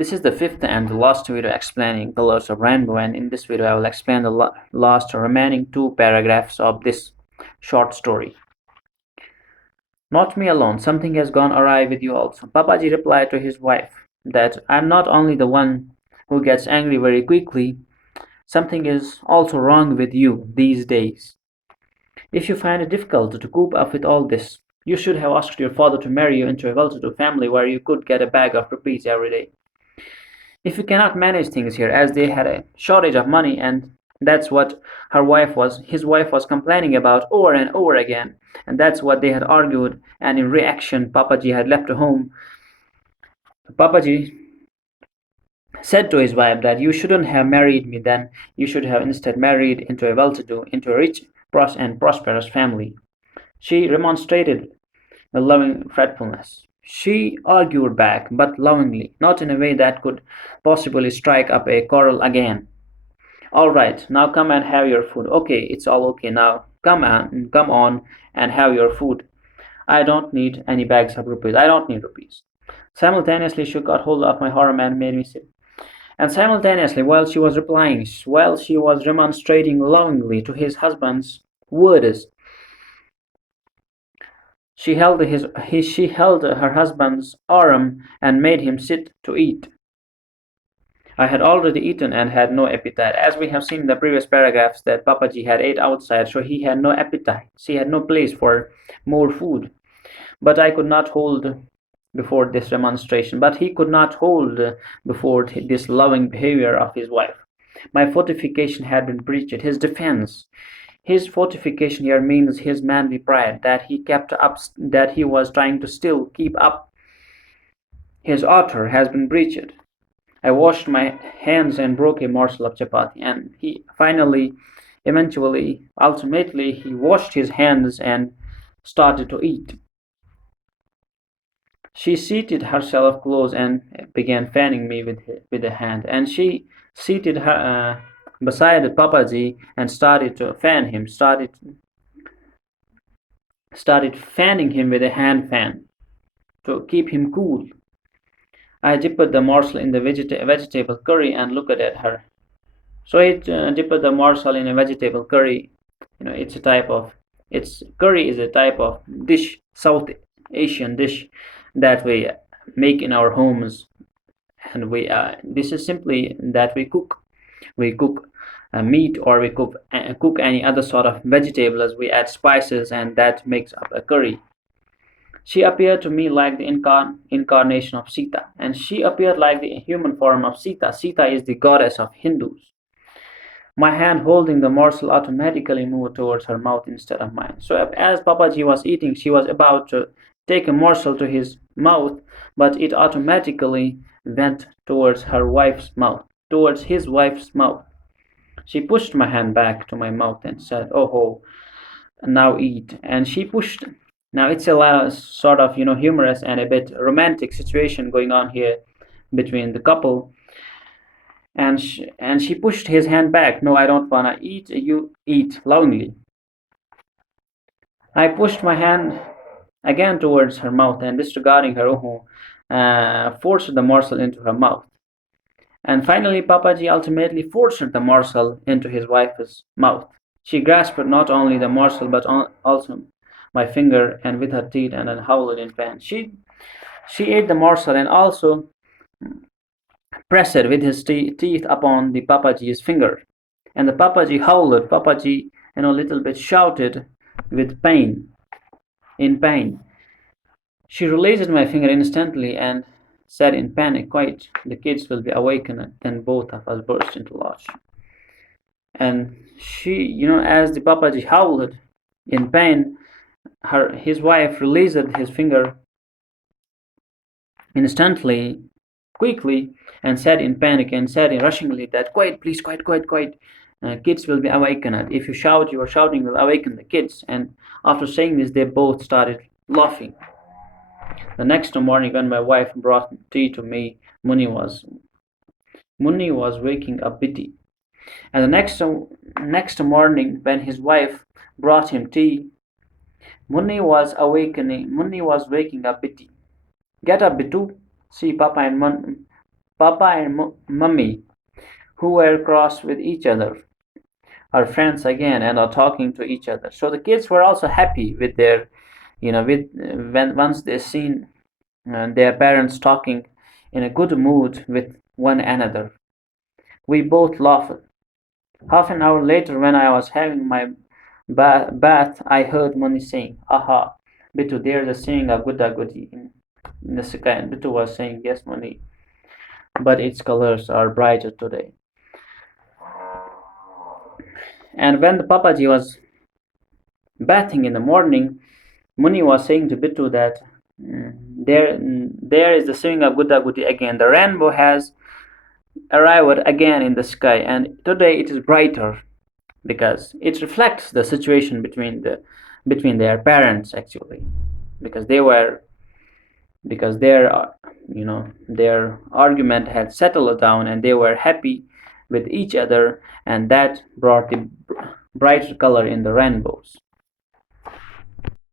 This is the fifth and the last video explaining colors of rainbow, and in this video I will explain the last remaining two paragraphs of this short story. Not me alone, something has gone awry with you also. Papaji replied to his wife that I'm not only the one who gets angry very quickly, something is also wrong with you these days. If you find it difficult to cope up with all this, you should have asked your father to marry you into a well-to-do family where you could get a bag of rupees every day. If you cannot manage things here, as they had a shortage of money, and that's what his wife was complaining about over and over again, and that's what they had argued, and in reaction Papaji had left home. Papaji said to his wife that you shouldn't have married me then, you should have instead married into a well-to-do, into a rich and prosperous family. She remonstrated with loving fretfulness. She argued back, but lovingly, not in a way that could possibly strike up a quarrel again. All right, now come and have your food. Okay, it's all okay now. Come on and have your food. I don't need any bags of rupees. I don't need rupees. Simultaneously, she got hold of my arm and made me sit. And simultaneously, while she was remonstrating lovingly to his husband's words, she held her husband's arm and made him sit to eat. I had already eaten and had no appetite. As we have seen in the previous paragraphs that Papaji had ate outside, so he had no appetite. She had no place for more food. But I could not hold before this remonstration. But he could not hold before this loving behavior of his wife. My fortification had been breached. His defense. His fortification here means his manly pride, that he kept up, that he was trying to still keep up. His honor has been breached. I washed my hands and broke a morsel of chapati, and he ultimately, he washed his hands and started to eat. She seated herself close and began fanning me with a hand, and she seated her beside Papaji and started to fan him, started fanning him with a hand fan to keep him cool. I dipped the morsel in the vegetable curry and looked at her. So it dipped the morsel in a vegetable curry. Curry is a type of dish, South Asian dish that we make in our homes, and this is simply that we cook. We cook meat, or we cook any other sort of vegetables. We add spices, and that makes up a curry. She appeared to me like the incarnation of Sita, and she appeared like the human form of Sita. Sita is the goddess of Hindus. My hand holding the morsel automatically moved towards her mouth instead of mine. So as Papaji was eating, she was about to take a morsel to his mouth, but it automatically went towards his wife's mouth. She pushed my hand back to my mouth and said, "Oh, now eat." And she pushed. Now it's a sort of humorous and a bit romantic situation going on here between the couple. And she pushed his hand back. "No, I don't wanna eat. You eat," lovingly. I pushed my hand again towards her mouth and, disregarding her forced the morsel into her mouth. And finally, Papaji ultimately forced the morsel into his wife's mouth. She grasped not only the morsel but also my finger, and with her teeth, and then howled in pain. She ate the morsel and also pressed it with his teeth upon the Papaji's finger. And the Papaji howled. Papaji, little bit shouted with pain. In pain. She released my finger instantly and said in panic, "Quiet, the kids will be awakened." Then both of us burst into laughter. And she, as the Papaji howled in pain, his wife released his finger instantly, quickly, and said in panic and said rushingly that, "Quiet, please, quiet. Kids will be awakened. If you shout, your shouting will awaken the kids." And after saying this, they both started laughing. The next morning, when my wife brought tea to me, Munni was waking up busy. And the next morning, when his wife brought him tea, Munni was waking up busy. "Get up, Bittu. See, Papa and Papa and Mummy, who were cross with each other, are friends again and are talking to each other. So the kids were also happy with their, with when once they seen their parents talking in a good mood with one another. We both laughed. Half an hour later, when I was having my bath, I heard Moni saying, "Aha, Bitu, there's a saying of Gudda Gudi in the sky." And Bitu was saying, "Yes, Moni, but its colors are brighter today." And when the Papaji was bathing in the morning, Muni was saying to Bitu that there is the saying of Gudda Gudi again. The rainbow has arrived again in the sky, and today it is brighter because it reflects the situation between their parents actually, because they were because their argument had settled down and they were happy with each other, and that brought the brighter color in the rainbows.